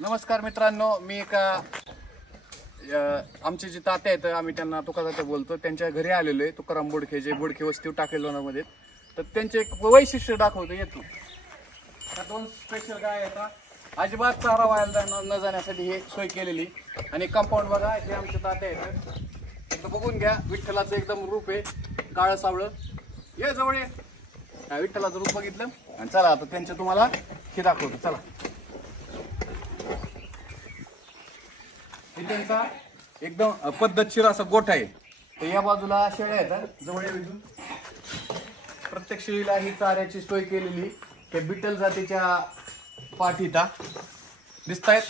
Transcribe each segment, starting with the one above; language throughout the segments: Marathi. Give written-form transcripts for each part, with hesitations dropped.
नमस्कार मित्रांनो, मी एका आमचे जे तात्या आहेत आम्ही त्यांना तुकातात्या बोलतो, त्यांच्या घरी आलेलो आहे. तुकाराम बोडखे जे बोडखे वस्ती टाकेलोणामध्ये, तर त्यांचे एक वैशिष्ट्य दाखवतो. येतो त्या दोन स्पेशल गाय आहेत, अजिबात चारा वायाला न जाण्यासाठी हे सोय केलेली. आणि कंपाऊंड बघा, हे आमचे तात्या आहेत. एकदा बघून घ्या, विठ्ठलाचं एकदम रूप आहे, काळं सावळं. ये जवळ ये, विठ्ठलाचं रूप बघितलं. आणि चला आता त्यांच्या तुम्हाला हे दाखवतो. चला, हे त्यांचा एकदम पद्धतशीर असा गोठा आहे. तर या बाजूला शेळ्या आहेत, जवळ इथून प्रत्येक शेळीला ही चाऱ्याची सोय केलेली. ते बिटल जातीच्या पाठीता दिसत आहेत.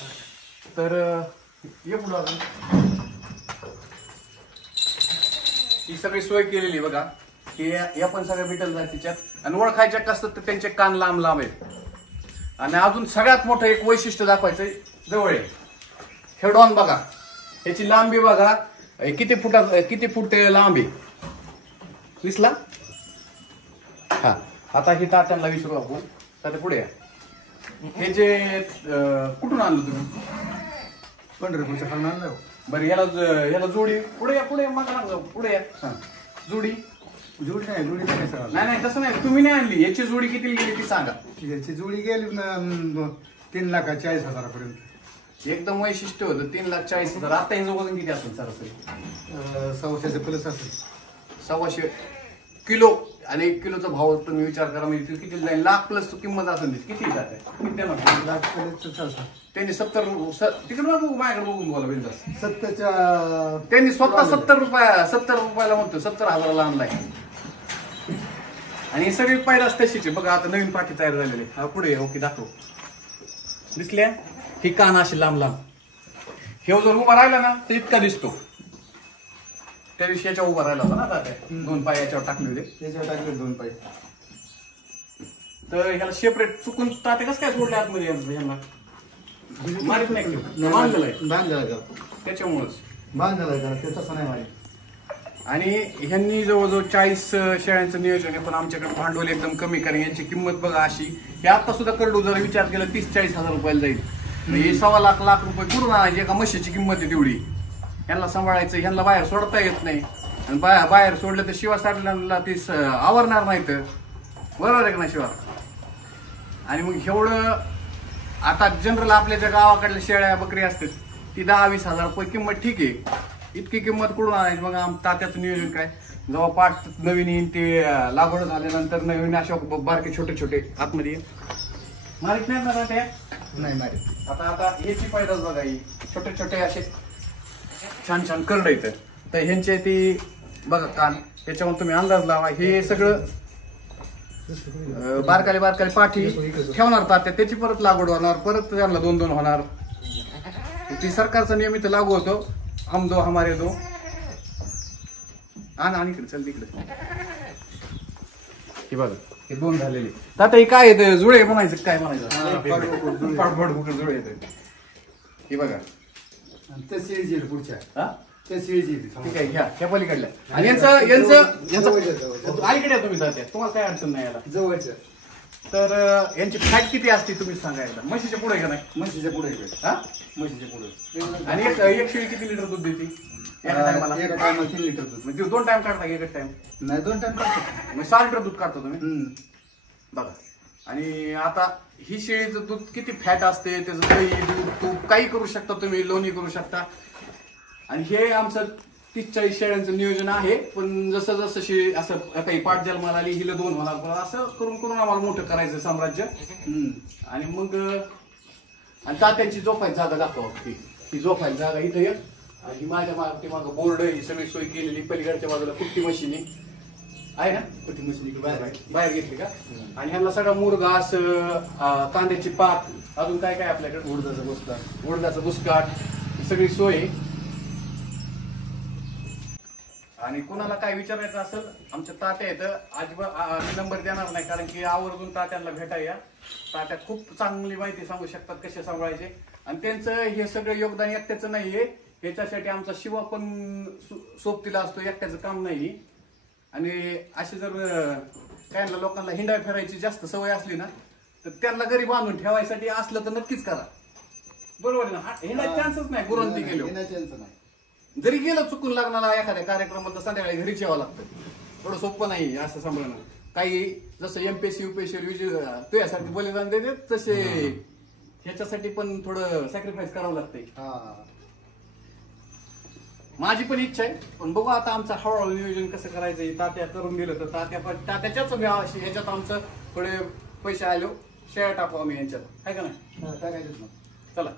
तर ये पुढं अजून ही सगळी सोय केलेली बघा. की या पण सगळ्या बिटल जातीच्या. आणि ओळखायच्या कसं तर त्यांचे कान लांब लांब आहेत. आणि अजून सगळ्यात मोठं एक वैशिष्ट्य दाखवायचं जवळ आहे. हेडॉन बघा, याची लांबी बघा, किती फूट लांब आहे, दिसला. हा, आता हे तात्यांना विचारू आपण. तात्या पुढे या. हे जे कुठून आणलं तुम्ही? पंढरपूरच्या खालून आणलं. बरं, याला जोडी पुढे या, पुढे मागा पुढे या. हा, जोडी नाही सर. नाही तसं नाही, तुम्ही नाही आणली. याची जोडी किती गेली ती सांगा. याची जोडी गेली 3,40,000 एकदम वैशिष्ट्य होतं 3,40,000. आता हे वजन किती असेल सरासरी? 1,600 प्लस असेल. 1,600 किलो. आणि 1 किलोचा भाव तुम्ही विचार करा, म्हणजे किती जाईल. लाख प्लस किंमत असेल. किती जाते? लाख प्लस. त्यांनी 70 तिकडे बघू, माझ्याकडे बघून बोला बिंदास. 70च्या त्यांनी स्वतः 70 रुपयाला म्हणतो, 70,000ला आणलाय. आणि सगळी पैदास तशीच बघा. आता नवीन पाठी तयार झालेली. हा पुढे ओके दाखव. दिसल्या ही कान अशी लांब लांब. हे जर उभा राहिला ना तर इतका दिसतो. त्या दिवशी याच्या उभा राहिला होता ना तात्या, 2 पाय याच्यावर टाकले होते. याच्यावर टाकले 2 पाय. तर ह्याला सेपरेट चुकून तात्या कसं काय सोडले आतमध्ये यांना? मारित नाही, बांधलेलं आहे त्याच्यामुळेच. बांधलेलं आहे का ते? तसं नाही मारित. आणि ह्यांनी जवळजवळ 40 शेळ्यांचं नियोजन आहे. पण आमच्याकडे भांडवल एकदम कमी, कारण यांची किंमत बघा अशी. हे आता सुद्धा करडू जर विचार केला 30-40 हजार रुपयाला जाईल. म्हणजे 1.25 लाख रुपये कुठून आणायची? एका म्हशीची किंमत आहे तेवढी. ह्यांना सांभाळायचं, ह्यांना बाहेर सोडता येत नाही. आणि बाहेर सोडलं तर शिवा साडल्याला ते आवरणार नाही. तर बरोबर आहे का ना शिवा? आणि मग एवढं आता जनरल आपल्या ज्या गावाकडल्या शेळ्या बकरी असतात ती 10-20 हजार रुपये किंमत, ठीक आहे. इतकी किंमत कुठून आणायची? मग तात्याचं नियोजन काय? जेव्हा पाठ नवीन येईन ते लागवड झाल्यानंतर नवीन अशा बारके छोटे छोटे आतमध्ये मारित नाही ना तात्या? नाही मारित. आता ह्याची पैदास बघा, ही छोटे छोटे असे छान छान करड येतं. तर ह्यांचे ती बघा कान, त्याच्यावर तुम्ही अंदाज लावा. हे सगळं बारकाले पाठी ठेवणार तात्या, त्याची परत लागवड होणार, परत त्यांना 2-2 होणार. ती सरकारचा नियम इथं लागू होतो. हम दो हमारे दो. आणि इकडे चल तिकडे. हे बघा, हे 2 झालेले. तात्या हे काय येतं? जुळे म्हणायचं काय म्हणायचं? पाडफोड जुळे येतं. हे बघा, त्या सिळीची पुढच्या. हा, त्या सिळीची ठीक आहे. ह्या पलीकडल्या. आणि यांचं आईकडे तुम्ही जाते, तुम्हाला काय अडचण नाही याला. जवळच्या. तर यांची फॅट किती असते तुम्ही सांगायला? म्हशीच्या पुढे का नाही? म्हशीच्या पुढे. हा, म्हशीच्या पुढे. आणि एक शेळी किती लिटर दूध देते? एका टायमाला 3 लिटर दूध. म्हणजे 2 टाइम काढता? एकच टाइम नाही, 2 टाइम काढतो. 6 लिटर दूध काढता तुम्ही बघा. आणि आता ही शेळीचं दूध किती फॅट असते, त्याचं दही, दूध, तूप काही करू शकता तुम्ही, लोणी करू शकता. आणि हे आमचं 30-40 शेळ्यांचं नियोजन आहे. पण जसं जसं शेळी असं काही पाठ जन्माला आली, हिला 2 होणार, पण असं करून आम्हाला मोठं करायचं साम्राज्य. आणि मग तात्यांची झोपायची जागा दाखवा. ही झोपायची जागा इथं एक. आणि ही माझ्या मागं बोर्ड, ही सगळी सोय केलेली. पलीकडच्या बाजूला कुट्टी मशीनी आहे ना, कुट्टी मशीनी बाहेर घेतली का. आणि ह्यांना सगळा मुरघास, कांद्याची पात, अजून काय काय आपल्याकडे, उडदाचं बुसकाट, सगळी सोय. आणि कुणाला काय विचारायचं असेल, आमच्या तात्या येतं. अजिबात नंबर देणार नाही, कारण की आवर्जून तात्यांना भेटाया. तात्या खूप चांगली माहिती सांगू शकतात कसे सांभाळायचे. आणि त्यांचं हे सगळं योगदान एकट्याचं नाहीये. ह्याच्यासाठी आमचा शिवा पण सोबतीला असतो, एकट्याचं काम नाही. आणि असे जर काय लोकांना हिंडा फिरायची जास्त सवय असली ना, तर त्यांना घरी बांधून ठेवायसाठी असलं तर नक्कीच करा. बरोबर आहे ना? हे नाही चान्सच नाही गुरांती गेलो. नाही त्यांचं नाही. जरी गेलं चुकून लागणारा एखाद्या कार्यक्रमात तर संध्याकाळी घरीच यावं लागतं. थोडं सोपं नाही असं सांभाळणं. काही जसं एमपीएससी युपीएससी तू यासाठी बलिदान देते तसे ह्याच्यासाठी पण थोडं सॅक्रिफाईस करावं लागतंय. हा. माझी पण इच्छा आहे, पण बघू आता आमचं हळूहळू नियोजन कसं करायचंय. तात्या करून दिलं तर तात्याच्याच ह्याच्यात आमचं थोडे पैसे आलो शेअर टाकू आम्ही यांच्यात, आहे का नाही? टाकायचंच ना. चला.